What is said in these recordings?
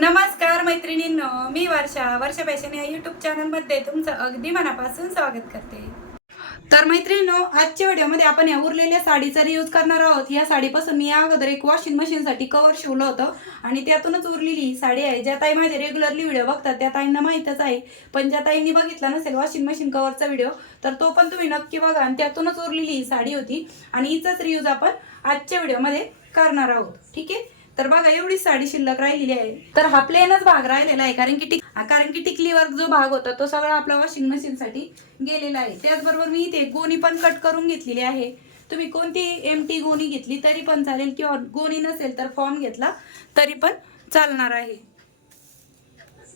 नमस्कार मैत्रिणींनो मी वर्षा वर्षा फॅशन या यूट्यूब चॅनलमध्ये तुमचं अगदी मनापासून स्वागत करते. तर मैत्रिणींनो आजच्या व्हिडिओमध्ये आपण या उरलेल्या साडीचा रियूज करणार आहोत. या साडीपासून मी या अगोदर एक वॉशिंग मशीनसाठी कवर शिवलं होतं आणि त्यातूनच उरलेली ही साडी आहे. ज्या ताई माझे रेग्युलरली व्हिडिओ बघतात त्या ताईंना माहीतच आहे. पण ज्या ताईंनी बघितला नसेल वॉशिंग मशीन कवरचा व्हिडिओ तर तो पण तुम्ही नक्की बघा आणि त्यातूनच उरलेली ही साडी होती. आणि हिचाच रियूज आपण आजच्या व्हिडिओमध्ये करणार आहोत. ठीक आहे? तर बघा एवढी साडी शिल्लक राहिलेली आहे. तर हा प्लेनच भाग राहिलेला आहे कारण की टिक कारण की टिकलीवर जो भाग होता तो सगळा आपला वॉशिंग मशीन साठी गेलेला आहे. त्याचबरोबर मी इथे गोणी पण कट करून घेतलेली आहे. तुम्ही कोणती एम टी गोणी घेतली तरी पण चालेल किंवा गोणी नसेल तर फॉर्म घेतला तरी पण चालणार आहे.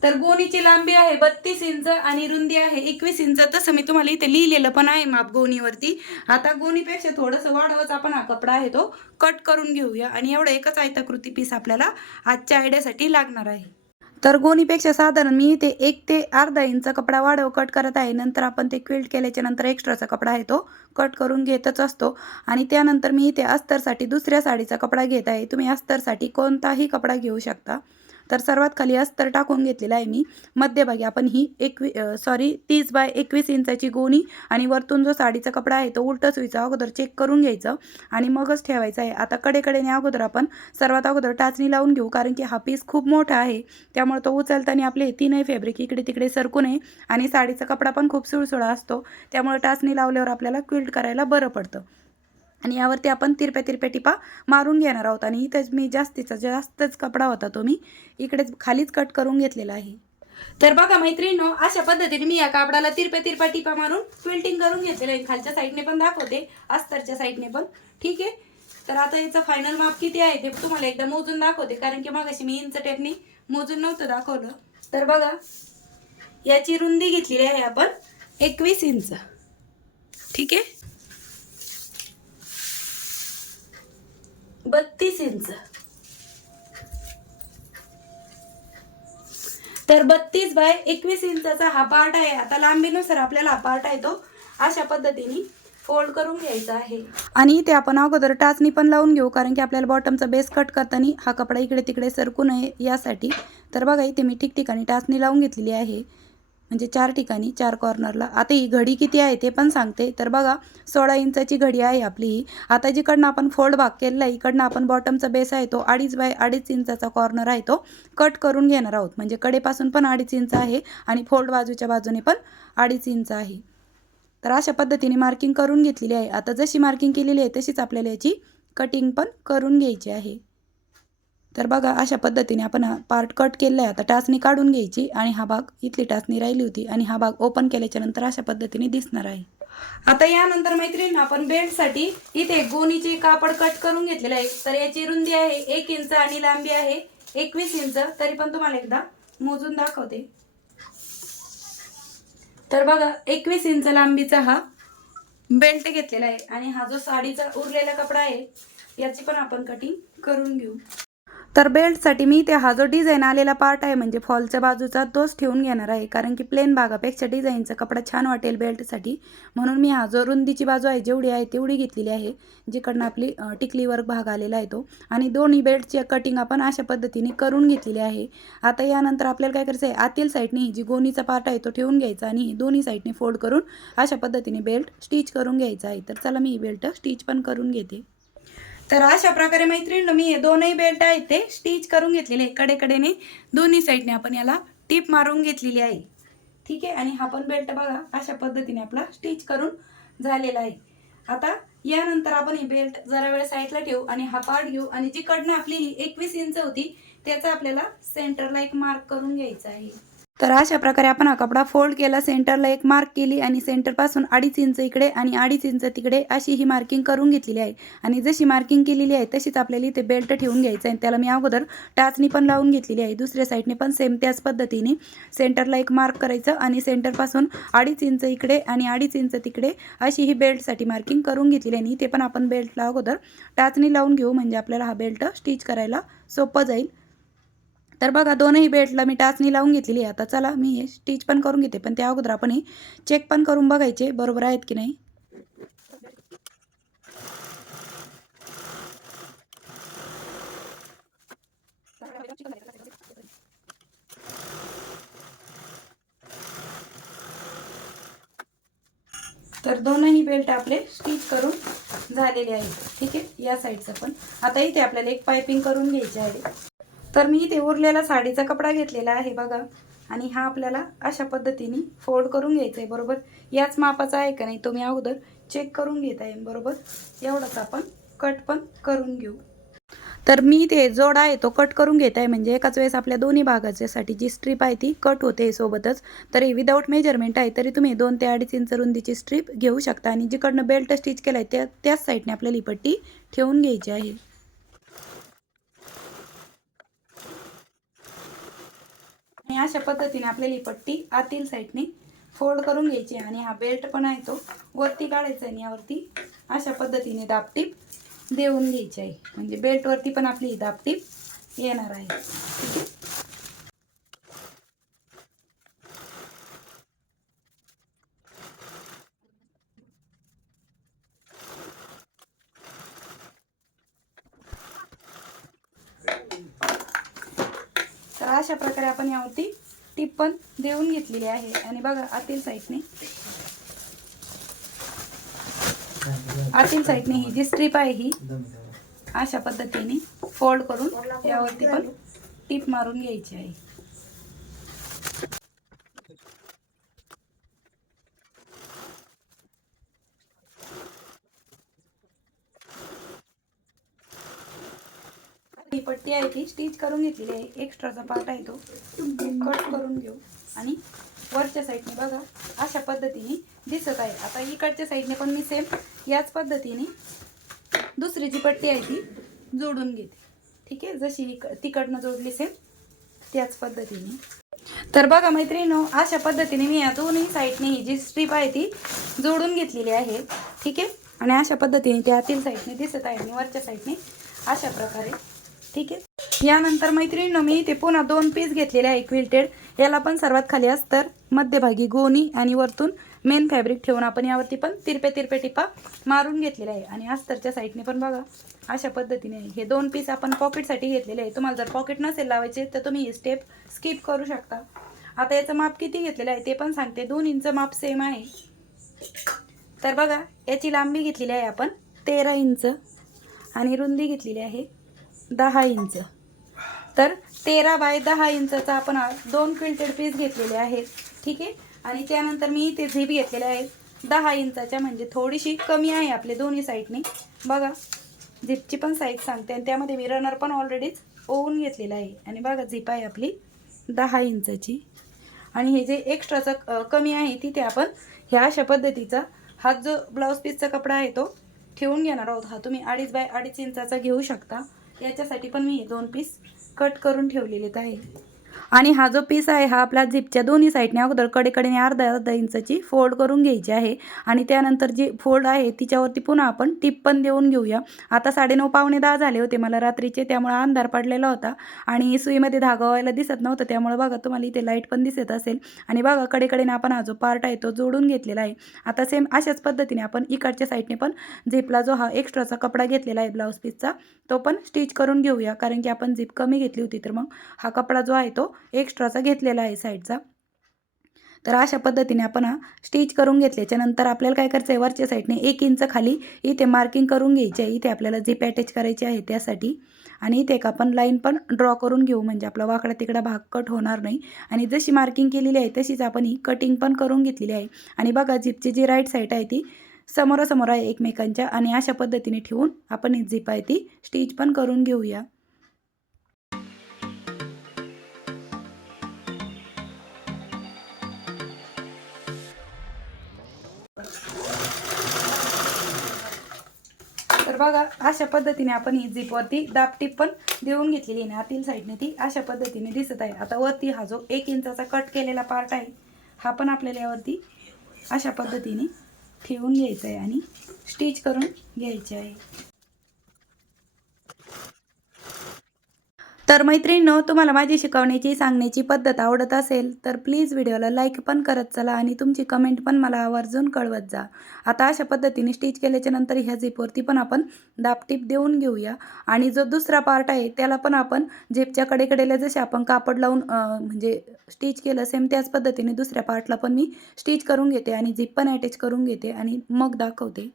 तर गोणीची लांबी आहे बत्तीस इंच आणि रुंदी आहे एकवीस इंच. तसं मी तुम्हाला इथे लिहिलेलं पण आहे माप गोणीवरती. आता गोणीपेक्षा थोडंसं वाढवच आपण हा कपडा आहे तो कट करून घेऊया आणि एवढं एकच आयताकृती पीस आपल्याला आजच्या आयडियासाठी लागणार आहे. तर गोणीपेक्षा साधारण मी इथे एक ते अर्धा इंच कपडा वाढव कट करत आहे. नंतर आपण ते क्विल्ट केल्याच्यानंतर एक्स्ट्राचा कपडा आहे तो कट करून घेतच असतो. आणि त्यानंतर मी इथे अस्तरसाठी दुसऱ्या साडीचा कपडा घेत आहे. तुम्ही अस्तरसाठी कोणताही कपडा घेऊ शकता. तर सर्वात खाली अस्तर टाकून घेतलेला आहे मी. मध्यभागी आपण ही एकवी सॉरी तीस बाय एकवीस इंचाची गोणी आणि वरतून जो साडीचा कपडा आहे तो उलट सुईचा अगोदर चेक करून घ्यायचं आणि मगच ठेवायचं आहे. आता कडेकडेने अगोदर आपण सर्वात अगोदर टाचणी लावून घेऊ कारण की हा पीस खूप मोठा आहे. त्यामुळे तो उचलताना आपले तीनही फॅब्रिक इकडे तिकडे सरकू नये आणि साडीचा कपडा पण खूप सुळसुळा असतो. त्यामुळे टाचणी लावल्यावर आपल्याला क्विल्ट करायला बरं पडतं. आणि यावरती आपण तिरप्या तिरप्या टिपा मारून घेणार आहोत. आणि इथंच मी जास्तीचा जास्तच कपडा होता तो मी इकडेच खालीच कट करून घेतलेला आहे. तर बघा मैत्रिणीनो अशा पद्धतीने मी या कापडाला तिरप्या तिरप्या टिपा मारून क्विल्टिंग करून घेतलेलं आहे. खालच्या साईडने पण दाखवते अस्तरच्या साईडने पण. ठीक आहे? तर आता याचं फायनल माप किती आहे ते तुम्हाला एकदा मोजून दाखवते. कारण की मगाशी मी इंच टेपनी मोजून नव्हतं दाखवलं. तर बघा याची रुंदी घेतलेली आहे आपण एकवीस इंच. ठीक आहे? बत्तीस इंच. तर बत्तीस बाय एकवीस इंचाचा हा पार्ट आहे. आता लांबीनुसार आपल्याला हा पार्ट आहे तो. अशा पद्धतीने फोल्ड करून घ्यायचा आहे. आणि इथे आपण अगोदर टाचणी पण लावून घेऊ कारण की आपल्याला बॉटमचा बेस कट करताना हा कपडा इकडे तिकडे सरकू नये यासाठी. तर बघा इथे मी ठिकठिकाणी टाचणी लावून घेतलेली आहे. म्हणजे चार ठिकाणी चार कॉर्नरला आता ही घडी किती आहे ते पण सांगते. तर बघा सोळा इंचाची घडी आहे आपली ही. आता जिकडनं आपण फोल्ड भाग केलेला आहे इकडनं आपण बॉटमचा बेस आहे तो अडीच बाय अडीच इंचाचा कॉर्नर आहे तो. कट करून घेणार आहोत. म्हणजे कडेपासून पण अडीच इंच आहे आणि फोल्ड बाजूच्या बाजूने पण अडीच इंच आहे. तर अशा पद्धतीने मार्किंग करून घेतलेली आहे. आता जशी मार्किंग केलेली आहे तशीच आपल्याला याची कटिंग पण करून घ्यायची आहे. तर बघा अशा पद्धतीने आपण हा पार्ट कट केलं आहे आता टाचणी काढून घ्यायची आणि हा भाग इथली टाचणी राहिली होती आणि हा भाग ओपन केल्याच्यानंतर अशा पद्धतीने दिसणार आहे. आता यानंतर मैत्रीण आपण बेल्टसाठी इथे गोणीचे कापड कट करून घेतलेलं आहे. तर याची रुंदी आहे एक इंच आणि लांबी आहे एकवीस इंच. तरी पण तुम्हाला एकदा मोजून दाखवते. तर बघा एकवीस इंच लांबीचा हा बेल्ट घेतलेला आहे आणि हा जो साडीचा उरलेला कपडा आहे याची पण आपण कटिंग करून घेऊ. तर बेल्टसाठी मी इथे हा जो डिझाईन आलेला पार्ट आहे म्हणजे फॉलच्या बाजूचा तोच ठेवून घेणार आहे. कारण की प्लेन भागापेक्षा डिझाईनचा कपडा छान वाटेल बेल्टसाठी. म्हणून मी हा जो रुंदीची बाजू आहे जेवढी आहे तेवढी घेतलेली आहे. जिकडनं आपली टिकलीवर भाग आलेला आहे तो. आणि दोन्ही बेल्टची कटिंग आपण अशा पद्धतीने करून घेतलेली आहे. आता यानंतर आपल्याला काय करायचं आहे आतील साईडने जी गोणीचा पार्ट आहे तो ठेवून घ्यायचा आणि दोन्ही साईडने फोल्ड करून अशा पद्धतीने बेल्ट स्टिच करून घ्यायचा आहे. तर चला मी ही बेल्ट स्टिच पण करून घेते. तर अशा प्रकारे मैत्रिणी मी हे दोनही बेल्ट आहेत ते स्टिच करून घेतलेले कडे कडेकडेने दोन्ही साईडने आपण याला टीप मारून घेतलेली आहे. ठीक आहे? आणि हा पण बेल्ट बघा अशा पद्धतीने आपला स्टिच करून झालेला आहे. आता यानंतर आपण ही बेल्ट जरा वेळ साईडला ठेवू आणि हा पार्ट घेऊ. आणि जी कडनं आपली ही एकवीस इंच होती त्याचा आपल्याला सेंटरला एक मार्क करून घ्यायचा आहे. तर अशा प्रकारे आपण हा कपडा फोल्ड केला सेंटरला एक मार्क केली आणि सेंटरपासून अडीच इंच इकडे आणि अडीच इंच तिकडे अशी ही मार्किंग करून घेतलेली आहे. आणि जशी मार्किंग केलेली आहे तशीच आपल्याला इथे बेल्ट ठेवून घ्यायचं आहे. त्याला मी अगोदर टाचणी पण लावून घेतलेली आहे. दुसऱ्या साईडने पण सेम त्याच पद्धतीने सेंटरला एक मार्क करायचं आणि सेंटरपासून अडीच इंच इकडे आणि अडीच इंच तिकडे अशी ही बेल्टसाठी मार्किंग करून घेतलेली आहे. आणि इथे पण आपण बेल्टला अगोदर टाचणी लावून घेऊ. म्हणजे आपल्याला हा बेल्ट स्टिच करायला सोपं जाईल. तर बघा दोनही बेल्टला मी टाचणी लावून घेतलेली आता चला मी हे स्टिच पण करून घेते. पण त्या अगोदर आपण हे चेक पण करून बघायचे बरोबर आहेत की नाही? तर दोनही बेल्ट आपले स्टिच करून झालेले आहेत. ठीक आहे? या साईडचं पण. आता इथे आपल्याला एक पायपिंग करून घ्यायची आहे. तर मी इथे उरलेला साडीचा कपडा घेतलेला आहे बघा. आणि हा आपल्याला अशा पद्धतीने फोल्ड करून घ्यायचा आहे बरोबर? याच मापाचा आहे का नाही तुम्ही अगोदर चेक करून घेत आहे बरोबर? एवढंच आपण कट पण करून घेऊ. तर मी ते जोडा आहे तो कट करून घेत आहे म्हणजे एकाच वेळेस आपल्या दोन्ही भागाच्यासाठी जी स्ट्रीप आहे ती कट होते सोबतच. तर हे विदाऊट मेजरमेंट आहे तरी तुम्ही दोन ते अडीच इंच रुंदीची स्ट्रीप घेऊ शकता. आणि जिकडनं बेल्ट स्टिच केला आहे त्या त्याच साईडने आपल्याला ही पट्टी ठेवून घ्यायची आहे. आणि अशा पद्धतीने आपल्याला ही पट्टी आतील साईडने फोल्ड करून घ्यायची आणि हा बेल्ट पण आहे तो वरती काढायचा आणि यावरती अशा पद्धतीने दापटीप देऊन घ्यायची आहे. म्हणजे बेल्टवरती पण आपली ही दापटीप येणार आहे. ठीक आहे तर अशा प्रकारे आपण यावरती टीप पण देऊन घेतलेली आहे. आणि बघा आतील साईडने. आतील साईडने ही जी स्ट्रीप आहे ही अशा पद्धतीने फोल्ड करून यावरती पण टीप मारून घ्यायची आहे ही पट्टी आहे ती स्टिच करून घेतलेली आहे. एक्स्ट्राचा पार्ट आहे तो. कट करून घेऊ. आणि वरच्या साईडने बघा अशा पद्धतीने दिसत आहे. आता इकडच्या साईडने पण मी सेम याच पद्धतीने दुसरी जी पट्टी आहे ती जोडून घेते. ठीक आहे? जशी इक तिकडनं जोडली सेम त्याच पद्धतीने. तर बघा मैत्रिणीनो अशा पद्धतीने मी या दोन्ही साईडने ही जी स्ट्रीप आहे ती जोडून घेतलेली आहे. ठीक आहे? आणि अशा पद्धतीने त्या आतील साईडने दिसत आहे आणि वरच्या साईडने अशा प्रकारे ठीक आहे? यानंतर मैत्रिणीनं मी इथे पुन्हा दोन पीस घेतलेले आहे क्विल्टेड याला पण सर्वात खाली अस्तर मध्यभागी गोणी आणि वरतून मेन फॅब्रिक ठेवून आपण यावरती पण तिरपे तिरपे टिपा मारून घेतलेले आहे. आणि अस्तरच्या साईडने पण बघा अशा पद्धतीने हे दोन पीस आपण पॉकेटसाठी घेतलेले आहे. तुम्हाला जर पॉकेट नसेल लावायचे तर तुम्ही ही स्टेप स्किप करू शकता. आता याचं माप किती घेतलेलं आहे ते पण सांगते. दोन इंच माप सेम आहे. तर बघा याची लांबी घेतलेली आहे आपण तेरा इंच आणि रुंदी घेतलेली आहे दहा इंच. तर तेरा बाय दहा इंचाचा आपण दोन क्विंटेड पीस घेतलेले आहेत. ठीक आहे? आणि त्यानंतर मी इथे झीप घेतलेले आहेत. दहा इंचाच्या म्हणजे थोडीशी कमी आहे आपले दोन्ही साईडने बघा झिपची पण साईज सांगते आणि त्यामध्ये मी रनर पण ऑलरेडीच ओवून घेतलेला आहे. आणि बघा झिप आहे आपली दहा इंचाची. आणि हे जे एक्स्ट्राचं कमी आहे तिथे आपण ह्या अशा पद्धतीचा हा जो ब्लाऊज पीसचा कपडा आहे तो ठेवून घेणार आहोत. हा तुम्ही अडीच बाय अडीच इंचाचा घेऊ शकता. याच्यासाठी पण मी दोन पीस कट करून ठेवलेलेत आहे. आणि हा जो पीस आहे हा आपला झिपच्या दोन्ही साईडने अगोदर कडेकडेने अर्धा अर्धा इंचाची फोल्ड करून घ्यायची आहे. आणि त्यानंतर जी फोल्ड आहे तिच्यावरती पुन्हा आपण टिप पण देऊन घेऊया. आता साडेनऊ पावणे दहा झाले होते मला रात्रीचे त्यामुळे अंधार पडलेला होता. आणि सुईमध्ये धागा व्हायला दिसत नव्हतं त्यामुळे बघा तुम्हाला इथे लाइट पण दिसत असेल. आणि बघा कडेकडेने आपण हा जो पार्ट आहे तो जोडून घेतलेला आहे. आता सेम अशाच पद्धतीने आपण इकडच्या साईडने पण झिपला जो हा एक्स्ट्राचा कपडा घेतलेला आहे ब्लाऊज पीसचा तो पण स्टिच करून घेऊया. कारण की आपण झिप कमी घेतली होती तर मग हा कपडा जो आहे तो एक्स्ट्राचा घेतलेला आहे साईडचा तर अशा पद्धतीने आपण हा स्टिच करून घेतल्याच्या नंतर आपल्याला काय करायचं आहे वरच्या साईडने एक इंच खाली इथे मार्किंग करून घ्यायची आहे. इथे आपल्याला झिप अटॅच करायची आहे त्यासाठी. आणि इथे एक आपण लाईन पण ड्रॉ करून घेऊ. म्हणजे आपला वाकडा तिकडा भाग कट होणार नाही. आणि जशी मार्किंग केलेली आहे तशीच आपण ही कटिंग पण करून घेतलेली आहे. आणि बघा झिपची जी राईट साईड आहे ती समोरासमोर आहे एकमेकांच्या. आणि अशा पद्धतीने ठेवून आपण ही झिप आहे ती स्टिच पण करून घेऊया. बघा अशा पद्धतीने आपण ही झिपवरती दापटीप पण देऊन घेतलेली आहे. ना आतील साईडने ती अशा पद्धतीने दिसत आहे. आता वरती हा जो एक इंचाचा कट केलेला पार्ट आहे हा पण आपल्याला यावरती अशा पद्धतीने ठेवून घ्यायचा आहे आणि स्टिच करून घ्यायचे आहे. तर मैत्रिणींनो तुम्हाला माझी शिकवण्याची सांगण्याची पद्धत आवडत असेल तर प्लीज व्हिडिओला लाईक पण करत चला आणि तुमची कमेंट पण मला आवर्जून कळवत जा. आता अशा पद्धतीने स्टिच केल्याच्यानंतर ह्या झिपवरती पण आपण दापटीप देऊन घेऊया. आणि जो दुसरा पार्ट आहे त्याला पण आपण झेपच्या कडेकडेला जसे आपण कापड लावून म्हणजे स्टिच केलं सेम त्याच पद्धतीने दुसऱ्या पार्टला पण मी स्टिच करून घेते आणि झिप पण अटॅच करून घेते आणि मग दाखवते.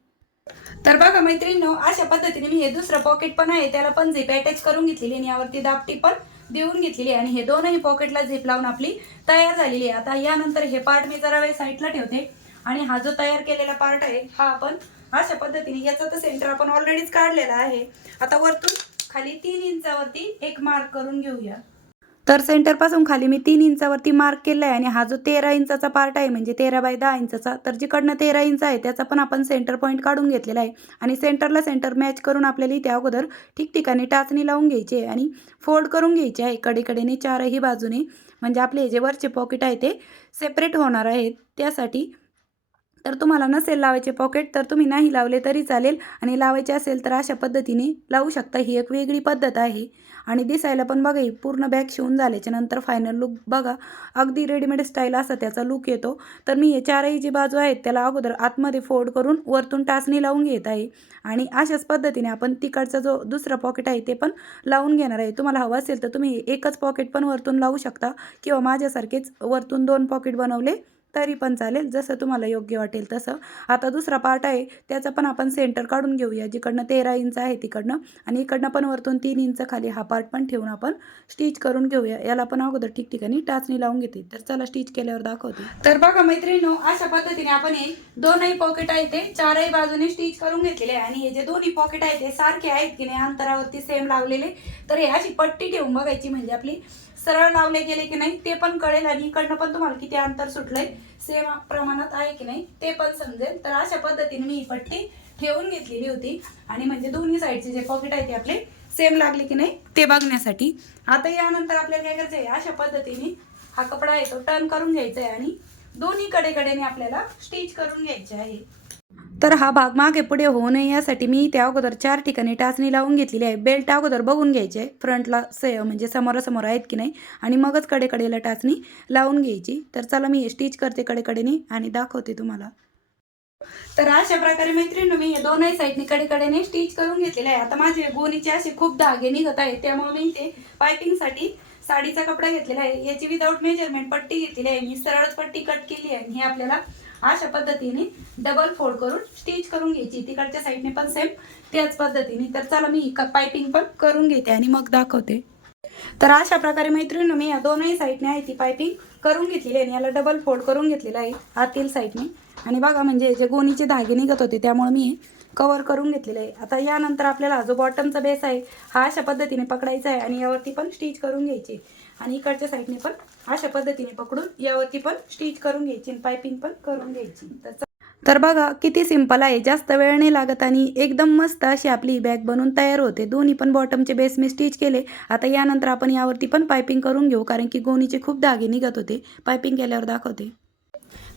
तर बघा मैत्रिणींनो अशा पद्धतीने मी हे दुसरं पॉकेट पण आहे त्याला पण झिप अटॅच करून घेतलेली आणि यावरती दापटी पण देऊन घेतलेली आहे. आणि हे दोनही पॉकेटला झिप लावून आपली तयार झालेली आहे. आता यानंतर हे पार्ट मी जरा वेळ साईडला ठेवते. आणि हा जो तयार केलेला पार्ट आहे हा आपण अशा पद्धतीने याचा तर सेंटर आपण ऑलरेडीच काढलेला आहे. आता वरतून खाली तीन इंचावरती एक मार्क करून घेऊया. तर सेंटरपासून खाली मी तीन इंचावरती मार्क केला आहे आणि हा जो तेरा इंचाचा पार्ट आहे म्हणजे तेरा बाय दहा इंचाचा तर जिकडनं तेरा इंच आहे त्याचा पण आपण सेंटर पॉईंट काढून घेतलेला आहे. आणि सेंटरला सेंटर मॅच करून आपल्याला इथे अगोदर ठिकठिकाणी टाचणी लावून घ्यायची आहे आणि फोल्ड करून घ्यायची आहे. कडेकडेने चारही बाजूने म्हणजे आपले हे जे वरचे पॉकेट आहे ते सेपरेट होणार आहेत. त्यासाठी तर तुम्हाला नसेल लावायचे पॉकेट तर तुम्ही नाही लावले तरी चालेल. आणि लावायचे असेल तर अशा पद्धतीने लावू शकता. ही एक वेगळी पद्धत आहे. आणि दिसायला पण बघा ही पूर्ण बॅग शिवून झाल्याच्यानंतर फायनल लुक बघा. अगदी रेडीमेड स्टाईल असा त्याचा लुक येतो. तर मी हे चारही जी बाजू आहेत त्याला अगोदर आतमध्ये फोल्ड करून वरतून टाचणी लावून घेत आहे. आणि अशाच पद्धतीने आपण तिकडचा जो दुसरा पॉकेट आहे ते पण लावून घेणार आहे. तुम्हाला हवं असेल तर तुम्ही एकच पॉकेट पण वरतून लावू शकता किंवा माझ्यासारखेच वरतून दोन पॉकेट बनवले तरी पण चालेल जसं तुम्हाला योग्य वाटेल तसं. आता दुसरा पार्ट आहे त्याचं पण आपण सेंटर काढून घेऊया. जिकडनं तेरा इंच आहे तिकडनं. आणि इकडनं पण वरतून तीन इंच खाली हा पार्ट पण ठेवून आपण स्टिच करून घेऊया. याला पण अगोदर ठिकठिकाणी टाचणी लावून घेते. तर चला स्टिच केल्यावर दाखवते. तर बघा मैत्रिणी अशा पद्धतीने आपण हे दोनही पॉकेट आहे ते चारही बाजूने स्टिच करून घेतलेले आहे. आणि हे जे दोन्ही पॉकेट आहे ते सारखे आहेत की नाही? अंतरावरती सेम लावलेले. तर हे अशी पट्टी ठेवून बघायची म्हणजे आपली सरळ लावले गेले की नाही ते पण कळेल आणि इकडनं पण तुम्हाला किती अंतर सुटलंय सेम प्रमाणात आहे की नाही ते पण समजेल. तर अशा पद्धतीने मी ही पट्टी ठेवून घेतलेली होती. आणि म्हणजे दोन्ही साईडचे जे पॉकेट आहे ते आपले सेम लागले की नाही ते बघण्यासाठी. आता यानंतर आपल्याला काय करायचं आहे अशा पद्धतीने हा कपडा आहे तो टर्न करून घ्यायचा आहे आणि दोन्ही कडेकडेने आपल्याला स्टिच करून घ्यायचे आहे. तर हा भाग मागे पुढे होऊ नये यासाठी मी त्या अगोदर चार ठिकाणी टाचणी लावून घेतलेली आहे. बेल्ट अगोदर बघून घ्यायचे. फ्रंटला स म्हणजे समोरासमोर आहेत की नाही? आणि मगच कडेकडेला टाचणी लावून घ्यायची. तर चला मी हे स्टिच करते कडेकडेने आणि दाखवते तुम्हाला. तर अशा प्रकारे मैत्रिणी मी हे दोनही साईडने कडेकडेने स्टिच करून घेतलेले आहे. आता माझे गोणीचे असे खूप धागे निघत आहेत. त्यामुळे मी ते पायपिंगसाठी साडीचा कपडा घेतलेला आहे. याची विदाऊट मेजरमेंट पट्टी घेतलेली आहे. मी सरळच पट्टी कट केली आहे आणि आपल्याला अशा पद्धतीने डबल फोल्ड करून स्टिच करून घ्यायची. तिकडच्या साईडने पण सेम त्याच पद्धतीने. तर चला मी पायपिंग पण करून घेते आणि मग दाखवते. तर अशा प्रकारे मैत्रिणी मी या दोनही साईडने आहे ती पायपिंग करून घेतलेली आहे आणि याला डबल फोल्ड करून घेतलेलं आहे आतील साईडने आणि बघा म्हणजे जे गोणीचे धागे निघत होते त्यामुळे मी कवर करून घेतलेलं आहे. आता यानंतर आपल्याला जो बॉटमचा बेस आहे हा अशा पद्धतीने पकडायचा आहे आणि यावरती पण स्टिच करून घ्यायची. आणि इकडच्या साईडने पण अशा पद्धतीने पकडून यावरती पण स्टिच करून घ्यायची पायपिंग पण करून घ्यायची. तर तर बघा किती सिंपल आहे. जास्त वेळ नाही लागत आणि एकदम मस्त अशी आपली बॅग बनवून तयार होते. दोन्ही पण बॉटमचे बेस मी स्टिच केले. आता यानंतर आपण यावरती पण पायपिंग करून घेऊ कारण की गोणीचे खूप धागे निघत होते. पायपिंग केल्यावर दाखवते.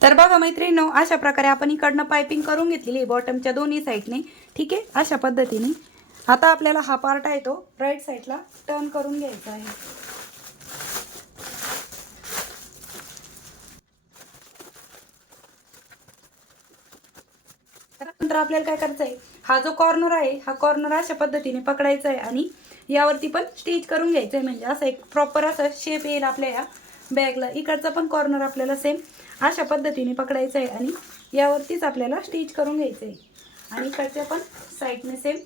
तर बघा मैत्रिणीनो अशा प्रकारे आपण इकडनं पायपिंग करून घेतलेली आहे बॉटमच्या दोन्ही साईडने ठीक आहे? अशा पद्धतीने. आता आपल्याला हा पार्ट आहे तो. राईट साईडला टर्न करून घ्यायचा आहे. नंतर आपल्याला काय करायचं आहे? हा जो कॉर्नर आहे हा कॉर्नर अशा पद्धतीने पकडायचा आहे आणि यावरती पण स्टिच करून घ्यायचं आहे. म्हणजे असं एक प्रॉपर असं शेप येईल आपल्या या बॅगला इकडचा पण कॉर्नर आपल्याला सेम अशा पद्धतीने पकडायचं आहे आणि यावरतीच आपल्याला स्टिच करून घ्यायचं आहे. आणि इकडच्या पण साईडने सेम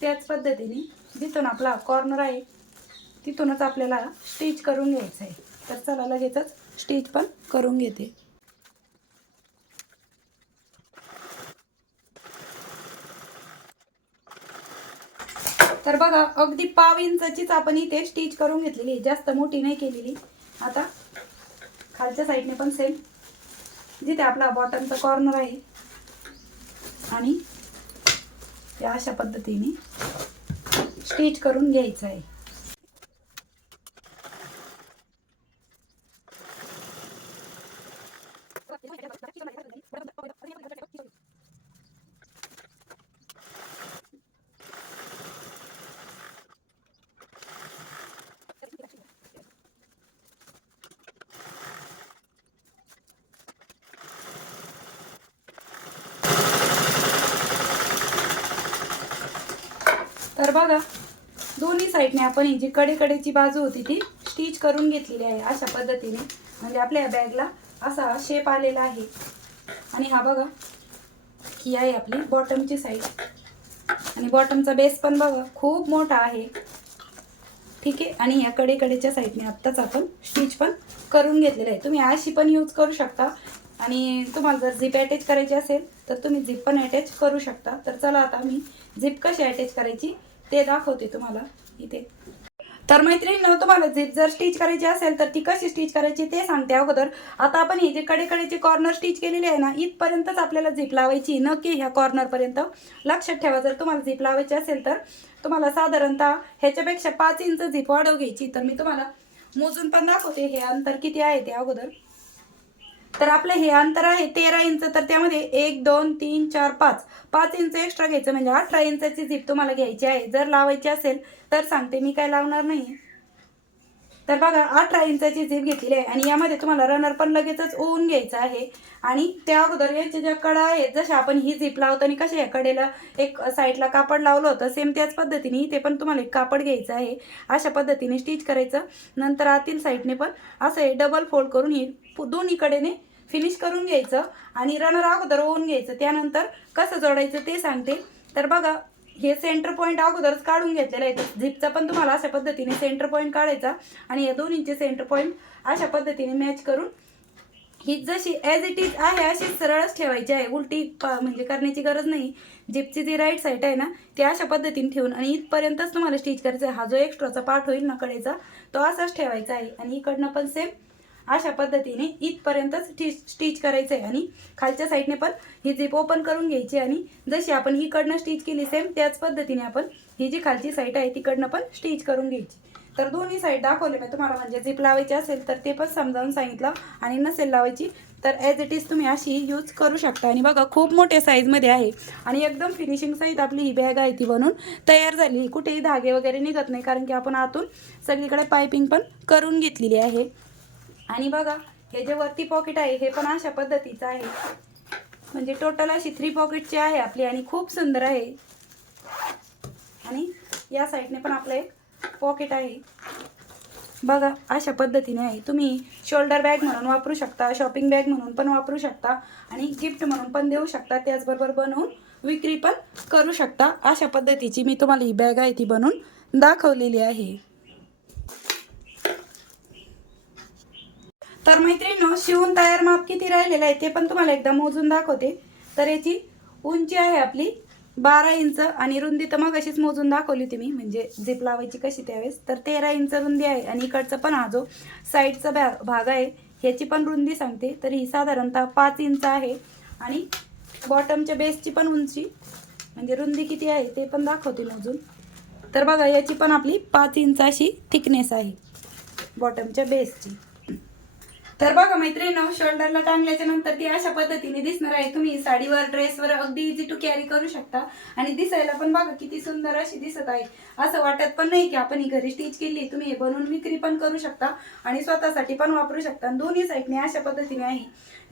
त्याच पद्धतीने जिथून आपला कॉर्नर आहे तिथूनच आपल्याला स्टिच करून घ्यायचं आहे. तर चला लगेचच स्टिच पण करून घेते. तर बघा अगदी पाव इंचचीच आपण इथे स्टिच करून घेतलेली आहे. जास्त मोठी नाही केलेली. आता खालच्या साईडने पण सेम जिथे आपला बॉटमचा कॉर्नर आहे. आणि या अशा पद्धतीने स्टिच करून घ्यायचं आहे. तर बघा दोन्ही साईडने आपण ही जी कडेकडेची बाजू होती ती स्टिच करून घेतलेली आहे अशा पद्धतीने. म्हणजे आपल्या या बॅगला असा शेप आलेला आहे. आणि हा बघा ही आहे आपली बॉटमची साईड आणि बॉटमचा बेस पण बघा खूप मोठा आहे. ठीक आहे? आणि या कडेकडेच्या साईडने आत्ताच आपण स्टिच पण करून घेतलेलं आहे. तुम्ही अशी पण यूज करू शकता. आणि तुम्हाला जर झिप अटॅच करायची असेल तर तुम्ही झिप पण अटॅच करू शकता. तर चला आता मी झिप कशी अटॅच करायची ते दाखवते तुम्हाला. इथे. तर मैत्रिणीनं तुम्हाला झिप जर स्टिच करायची असेल तर ती कशी स्टिच करायची ते सांगते अगोदर. आता आपण हे जे कडेकडेचे कॉर्नर स्टिच केलेले आहे ना इथपर्यंतच आपल्याला झिप लावायची न की ह्या कॉर्नरपर्यंत लक्षात ठेवा जर तुम्हाला झिप लावायची असेल तर. तुम्हाला साधारणतः ह्याच्यापेक्षा पाच इंच झिप वाढव घ्यायची. तर मी तुम्हाला मोजून पण दाखवते. हे अंतर किती आहे ते अगोदर. तर आपलं हे अंतर आहे तेरा इंच. तर त्यामध्ये एक दोन तीन चार पाच. पाच इंच एक्स्ट्रा घ्यायचं म्हणजे अठरा इंचाची झिप तुम्हाला घ्यायची आहे. जर लावायची असेल तर सांगते मी काय लावणार नाही तर बघा अठरा इंचाची झिप घेतलेली आहे आणि यामध्ये तुम्हाला रनर पण लगेचच ओवून घ्यायचं आहे. आणि त्या अगोदर याच्या ज्या कडा आहेत जशा आपण ही झिप आणि कशा या कडेला एक साईडला कापड लावलं होतं सेम त्याच पद्धतीने इथे पण तुम्हाला एक कापड घ्यायचं आहे. अशा पद्धतीने स्टिच करायचं. नंतर आतील साईडने पण असं हे डबल फोल्ड करून ही पु- दोन्ही कडेने फिनिश करून घ्यायचं आणि रनर अगोदर ओवून घ्यायचं. त्यानंतर कसं जोडायचं ते सांगते. तर बघा हे सेंटर पॉईंट अगोदरच काढून घेतलेलं आहे. झिपचा पण तुम्हाला अशा पद्धतीने सेंटर पॉईंट काढायचा आणि या दोन्हींचे सेंटर पॉईंट अशा पद्धतीने मॅच करून ही जशी ॲज इट इज आहे अशीच सरळच ठेवायची आहे. उलटी म्हणजे करण्याची गरज नाही. जिपची जी राईट साईड आहे ना ती अशा पद्धतीने ठेवून आणि इथपर्यंतच तुम्हाला स्टिच करायचा आहे. हा जो एक्स्ट्राचा पार्ट होईल ना कडेचा तो असाच ठेवायचा आहे. आणि इकडनं पण सेम अशा पद्धतीने इथपर्यंतच स्टिच स्टिच करायचं आहे आणि खालच्या साईडने पण ही झिप ओपन करून घ्यायची आणि जशी आपण इकडनं स्टिच केली सेम त्याच पद्धतीने आपण ही जी खालची साईड आहे तिकडनं पण स्टिच करून घ्यायची. तर दोन्ही साईड दाखवले मी तुम्हाला. म्हणजे झिप लावायची असेल तर ते पण समजावून सांगितलं आणि नसेल लावायची तर ॲज इट इज तुम्ही अशी यूज करू शकता. आणि बघा खूप मोठ्या साईजमध्ये आहे. आणि एकदम फिनिशिंग साईज आपली ही बॅग आहे ती बनून तयार झाली. कुठेही धागे वगैरे निघत नाही कारण की आपण आतून सगळीकडे पायपिंग पण करून घेतलेली आहे. आणि बघा हे जे वरती पॉकेट आहे हे पण अशा पद्धतीचं आहे. म्हणजे टोटल अशी थ्री पॉकेटची आहे आपली आणि खूप सुंदर आहे. आणि या साईडने पण आपलं एक पॉकेट आहे. बघा अशा पद्धतीने आहे. तुम्ही शोल्डर बॅग म्हणून वापरू शकता शॉपिंग बॅग म्हणून पण वापरू शकता आणि गिफ्ट म्हणून पण देऊ शकता. त्याचबरोबर बनवून विक्री पण करू शकता. अशा पद्धतीची मी तुम्हाला ही बॅग आहे ती बनवून दाखवलेली आहे. तर मैत्रिणींनो शिवून तयार माप किती राहिलेलं आहे ते पण तुम्हाला एकदा मोजून दाखवते. तर याची उंची आहे आपली बारा इंच आणि रुंदी तर मग अशीच मोजून दाखवली होती मी म्हणजे झिप लावायची कशी त्यावेळेस. तर तेरा इंच रुंदी आहे आणि इकडचं पण हा जो साईडचा भा भाग आहे ह्याची पण रुंदी सांगते. तर ही साधारणतः पाच इंच आहे आणि बॉटमच्या बेसची पण उंची म्हणजे रुंदी किती आहे ते पण दाखवते मोजून. तर बघा याची पण आपली पाच इंच अशी थिकनेस आहे बॉटमच्या बेसची. तर बघा मैत्रिणी शोल्डरला टांगल्याच्या नंतर ती अशा पद्धतीने दिसणार आहे. तुम्ही साडीवर ड्रेसवर अगदी इझी टू कॅरी करू शकता. आणि दिसायला पण बघा किती सुंदर अशी दिसत आहे. असं वाटत पण नाही की आपण ही घरी स्टिच केली तुम्ही हे बनवून विक्री पण करू शकता आणि स्वतःसाठी पण वापरू शकता. आणि दोन्ही साईडने अशा पद्धतीने आहे.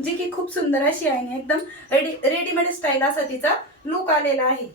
जी की खूप सुंदर अशी आहे आणि एकदम रेडी रेडीमेड स्टाईल असा तिचा लुक आलेला आहे.